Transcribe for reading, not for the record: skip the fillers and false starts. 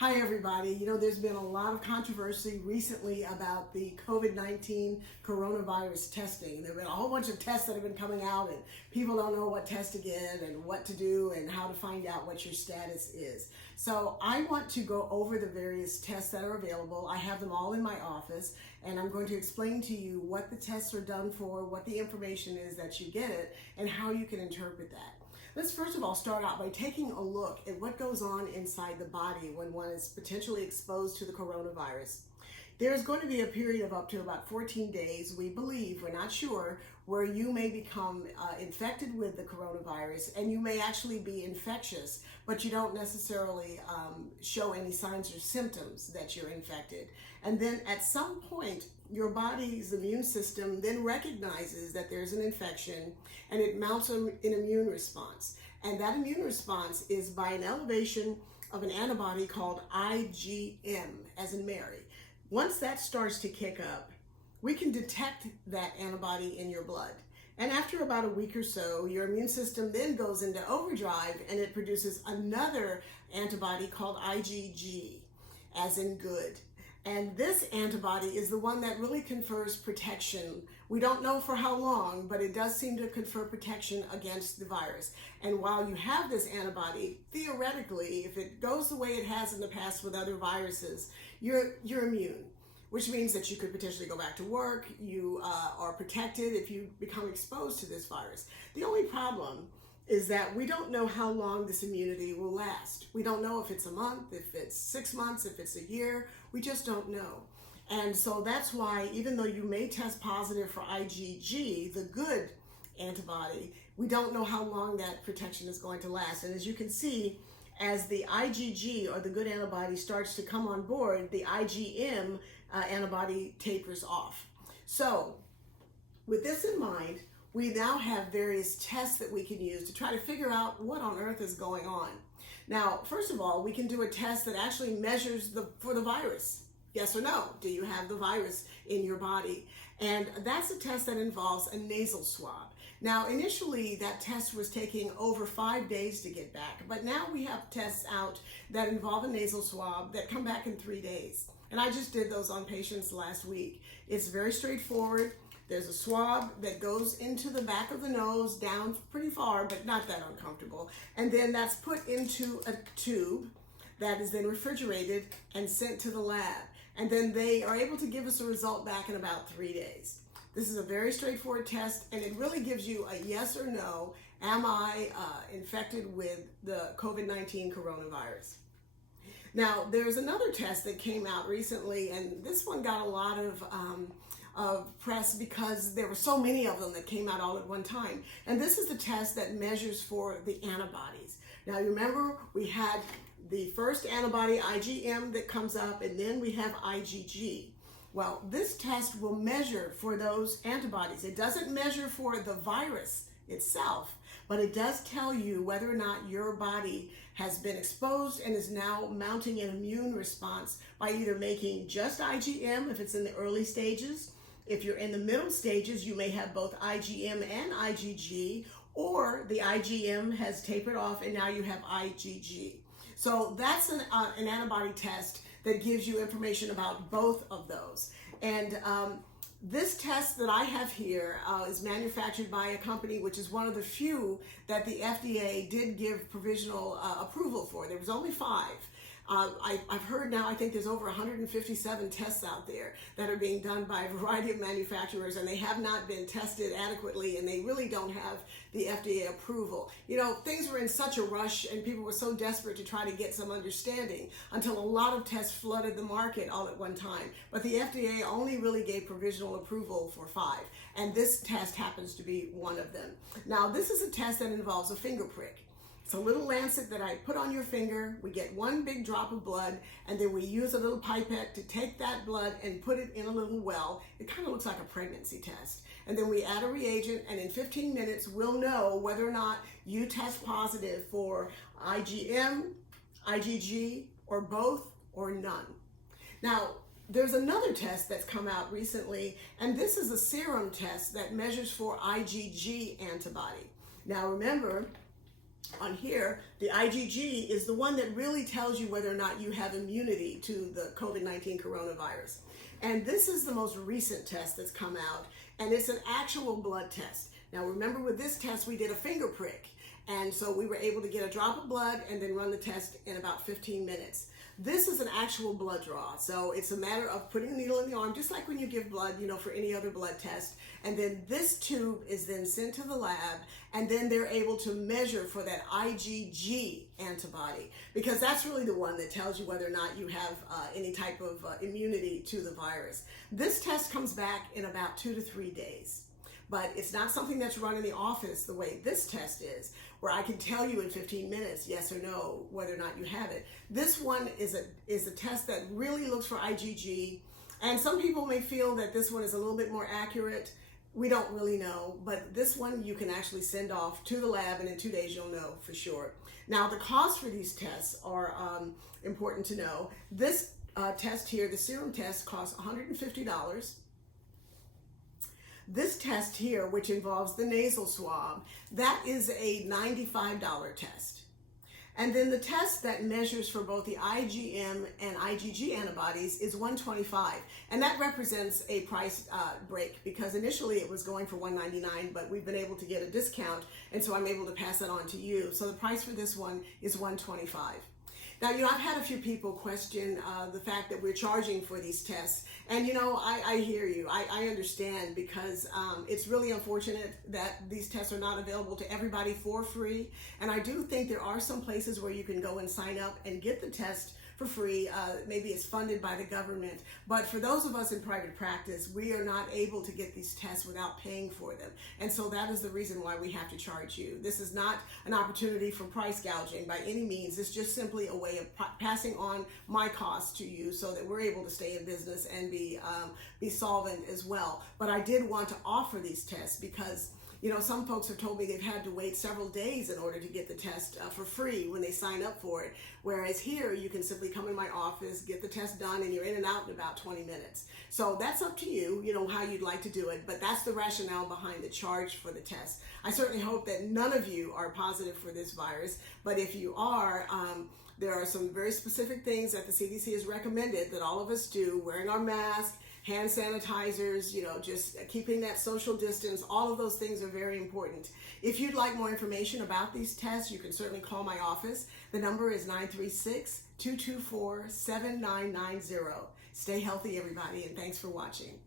Hi everybody. There's been a lot of controversy recently about the Covid-19 coronavirus testing. There have been a whole bunch of tests that have been coming out and people don't know what test to get and what to do and how to find out what your status is. So I want to go over the various tests that are available. I have them all in my office and I'm going to explain to you what the tests are done for, what the information is that you get it, and how you can interpret that. Let's first of all start out by taking a look at what goes on inside the body when one is potentially exposed to the coronavirus. There's going to be a period of up to about 14 days, we believe, we're not sure, where you may become infected with the coronavirus and you may actually be infectious, but you don't necessarily show any signs or symptoms that you're infected. And then at some point, your body's immune system then recognizes that there's an infection and it mounts an immune response. And that immune response is by an elevation of an antibody called IgM, as in Mary. Once that starts to kick up, we can detect that antibody in your blood. And after about a week or so, your immune system then goes into overdrive and it produces another antibody called IgG, as in good. And this antibody is the one that really confers protection. We don't know for how long, but it does seem to confer protection against the virus. And while you have this antibody, theoretically, if it goes the way it has in the past with other viruses, you're immune, which means that you could potentially go back to work. You are protected if you become exposed to this virus. The only problem is that we don't know how long this immunity will last. We don't know if it's a month, if it's 6 months, if it's a year. We just don't know. And so that's why, even though you may test positive for IgG, the good antibody, we don't know how long that protection is going to last. And as you can see, as the IgG, or the good antibody, starts to come on board, the IgM antibody tapers off. So with this in mind, we now have various tests that we can use to try to figure out what on earth is going on. Now, first of all, we can do a test that actually measures for the virus. Yes or no? Do you have the virus in your body? And that's a test that involves a nasal swab. Now, initially, that test was taking over 5 days to get back, but now we have tests out that involve a nasal swab that come back in 3 days. And I just did those on patients last week. It's very straightforward. There's a swab that goes into the back of the nose, down pretty far, but not that uncomfortable. And then that's put into a tube that is then refrigerated and sent to the lab. And then they are able to give us a result back in about 3 days. This is a very straightforward test, and it really gives you a yes or no, am I infected with the COVID-19 coronavirus? Now, there's another test that came out recently, and this one got a lot of press because there were so many of them that came out all at one time. And this is the test that measures for the antibodies. Now, you remember we had the first antibody, IgM, that comes up, and then we have IgG. Well, this test will measure for those antibodies. It doesn't measure for the virus itself, but it does tell you whether or not your body has been exposed and is now mounting an immune response by either making just IgM if it's in the early stages. If you're in the middle stages, you may have both IgM and IgG, or the IgM has tapered off and now you have IgG. So that's an antibody test that gives you information about both of those. And this test that I have here is manufactured by a company which is one of the few that the FDA did give provisional approval for. There was only 5. I've heard now, I think there's over 157 tests out there that are being done by a variety of manufacturers, and they have not been tested adequately, and they really don't have the FDA approval. Things were in such a rush and people were so desperate to try to get some understanding until a lot of tests flooded the market all at one time. But the FDA only really gave provisional approval for 5, and this test happens to be one of them. Now, this is a test that involves a finger prick. It's a little lancet that I put on your finger. We get 1 big drop of blood, and then we use a little pipette to take that blood and put it in a little well. It kind of looks like a pregnancy test. And then we add a reagent, and in 15 minutes, we'll know whether or not you test positive for IgM, IgG, or both, or none. Now, there's another test that's come out recently, and this is a serum test that measures for IgG antibody. Now, remember, On here, the IgG is the one that really tells you whether or not you have immunity to the COVID-19 coronavirus. And this is the most recent test that's come out, and it's an actual blood test. Now remember, with this test we did a finger prick, and so we were able to get a drop of blood and then run the test in about 15 minutes. This is an actual blood draw, so it's a matter of putting a needle in the arm, just like when you give blood, for any other blood test. And then this tube is then sent to the lab, and then they're able to measure for that IgG antibody, because that's really the one that tells you whether or not you have any type of immunity to the virus. This test comes back in about 2 to 3 days. But it's not something that's run in the office the way this test is, where I can tell you in 15 minutes, yes or no, whether or not you have it. This one is a test that really looks for IgG, and some people may feel that this one is a little bit more accurate. We don't really know, but this one you can actually send off to the lab, and in 2 days you'll know for sure. Now, the cost for these tests are important to know. This test here, the serum test, costs $150. This test here, which involves the nasal swab, that is a $95 test. And then the test that measures for both the IgM and IgG antibodies is $125. And that represents a price break, because initially it was going for $199, but we've been able to get a discount, and so I'm able to pass that on to you. So the price for this one is $125. Now, I've had a few people question the fact that we're charging for these tests. And, I hear you. I understand, because it's really unfortunate that these tests are not available to everybody for free. And I do think there are some places where you can go and sign up and get the test for free. Maybe it's funded by the government. But for those of us in private practice, we are not able to get these tests without paying for them. And so that is the reason why we have to charge you. This is not an opportunity for price gouging by any means. It's just simply a way of passing on my costs to you so that we're able to stay in business and be solvent as well. But I did want to offer these tests because some folks have told me they've had to wait several days in order to get the test for free when they sign up for it. Whereas here, you can simply come in my office, get the test done, and you're in and out in about 20 minutes. So that's up to you, how you'd like to do it. But that's the rationale behind the charge for the test. I certainly hope that none of you are positive for this virus. But if you are, there are some very specific things that the CDC has recommended that all of us do: wearing our mask, hand sanitizers, just keeping that social distance. All of those things are very important. If you'd like more information about these tests, you can certainly call my office. The number is 936-224-7990. Stay healthy, everybody, and thanks for watching.